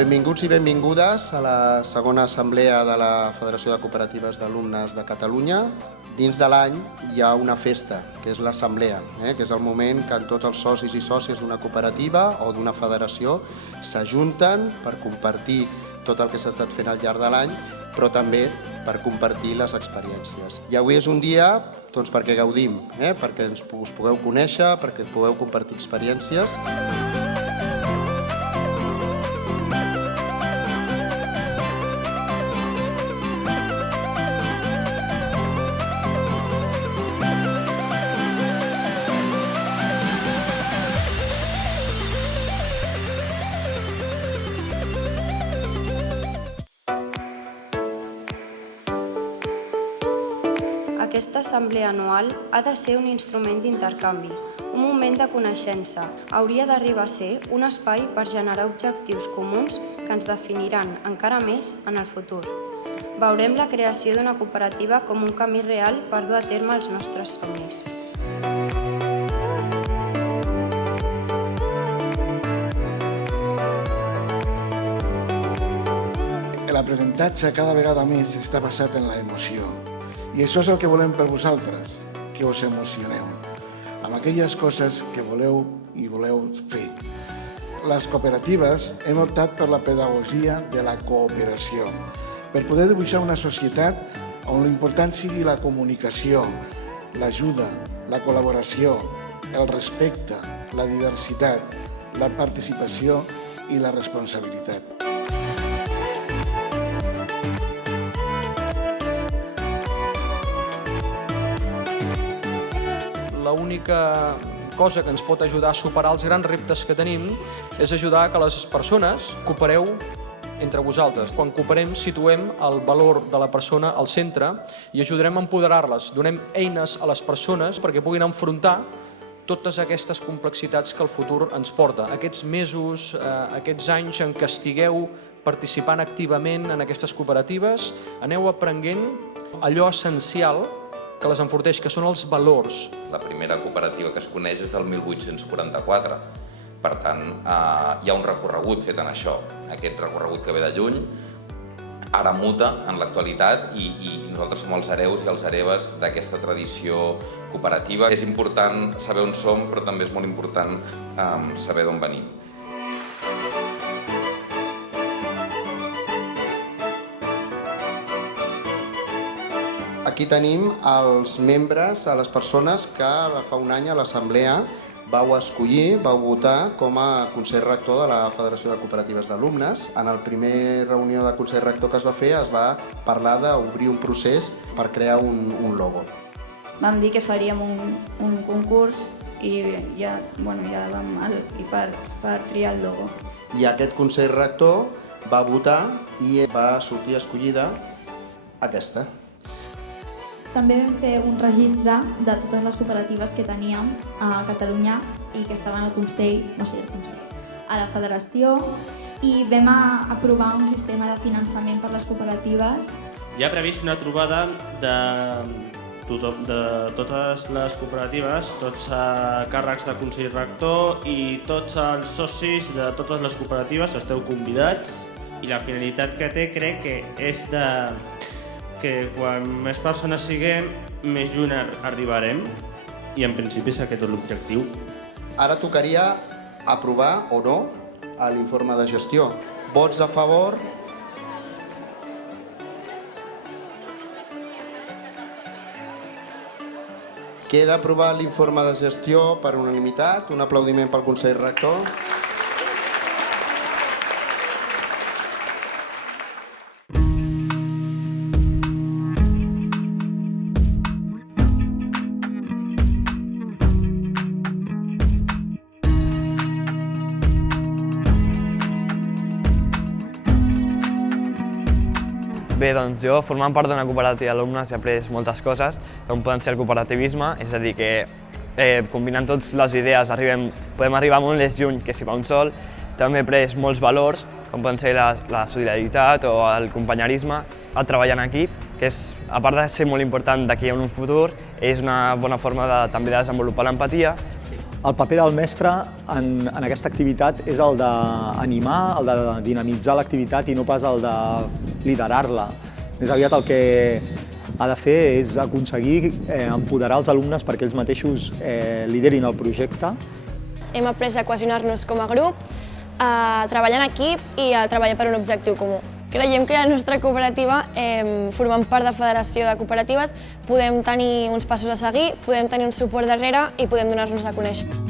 Benvinguts i benvingudes a la segona assemblea de la Federació de Cooperatives d'Alumnes de Catalunya. Dins de l'any hi ha una festa, que és l'assemblea, que és el moment que tots els socis i sòcies d'una cooperativa o d'una federació s'ajunten per compartir tot el que s'ha estat fent al llarg de l'any, però també per compartir les experiències. I avui és un dia perquè gaudim, perquè us pugueu conèixer, perquè pugueu compartir experiències. Aquesta assemblea anual ha de ser un instrument d'intercanvi, un moment de coneixença. Hauria d'arribar a ser un espai per generar objectius comuns que ens definiran encara més en el futur. Veurem la creació d'una cooperativa com un camí real per dur a terme els nostres somnis. L'aprenentatge cada vegada més està basat en l'emoció. I això és el que volem per vosaltres, que us emocioneu amb aquelles coses que voleu fer. Les cooperatives hem optat per la pedagogia de la cooperació, per poder dibuixar una societat on l'important sigui la comunicació, l'ajuda, la col·laboració, el respecte, la diversitat, la participació i la responsabilitat. L'única cosa que ens pot ajudar a superar els grans reptes que tenim és ajudar que les persones coopereu entre vosaltres. Quan cooperem, situem el valor de la persona al centre i ajudarem a empoderar-les. Donem eines a les persones perquè puguin enfrontar totes aquestes complexitats que el futur ens porta. Aquests mesos, aquests anys en què estigueu participant activament en aquestes cooperatives, aneu aprenent allò essencial que les enforteix, que són els valors. La primera cooperativa que es coneix és del 1844. Per tant, hi ha un recorregut fet en això. Aquest recorregut que ve de lluny, ara muta en l'actualitat i nosaltres som els hereus i els hereves d'aquesta tradició cooperativa. És important saber on som, però també és molt important saber d'on venim. Aquí tenim els membres, les persones que fa un any a l'assemblea vau escollir, vau votar com a Consell Rector de la Federació de Cooperatives d'Alumnes. En la primera reunió de Consell Rector que es va fer es va parlar d'obrir un procés per crear un logo. Vam dir que faríem un concurs i ja vam per triar el logo. I aquest Consell Rector va votar i va sortir escollida aquesta. També vam fer un registre de totes les cooperatives que teníem a Catalunya i que estaven al Consell, a la Federació, i vam aprovar un sistema de finançament per les cooperatives. Hi ha previst una trobada de totes les cooperatives, tots càrrecs de Consell Rector i tots els socis de totes les cooperatives esteu convidats. I la finalitat que té, crec que és que quan més persones siguem, més lluny arribarem i en principi és aquest l'objectiu. Ara tocaria aprovar o no l'informe de gestió. Vots a favor? Queda aprovat l'informe de gestió per unanimitat. Un aplaudiment pel Consell Rector. Bé, doncs jo, formant part d'una cooperativa d'alumnes, he après moltes coses, com poden ser el cooperativisme, és a dir, que combinant totes les idees podem arribar molt més lluny que si va un sol. També he après molts valors, com poden ser la solidaritat o el companyerisme, el treball en equip, que és, a part de ser molt important d'aquí en un futur, és una bona forma també de desenvolupar l'empatia. El paper del mestre en aquesta activitat és el d'animar, el de dinamitzar l'activitat i no pas el de liderar-la. Més aviat el que ha de fer és aconseguir empoderar els alumnes perquè ells mateixos liderin el projecte. Hem après a cohesionar-nos com a grup, a treballar en equip i a treballar per un objectiu comú. Creiem que a la nostra cooperativa, formant part de Federació de Cooperatives, podem tenir uns passos a seguir, podem tenir un suport darrere i podem donar-nos a conèixer.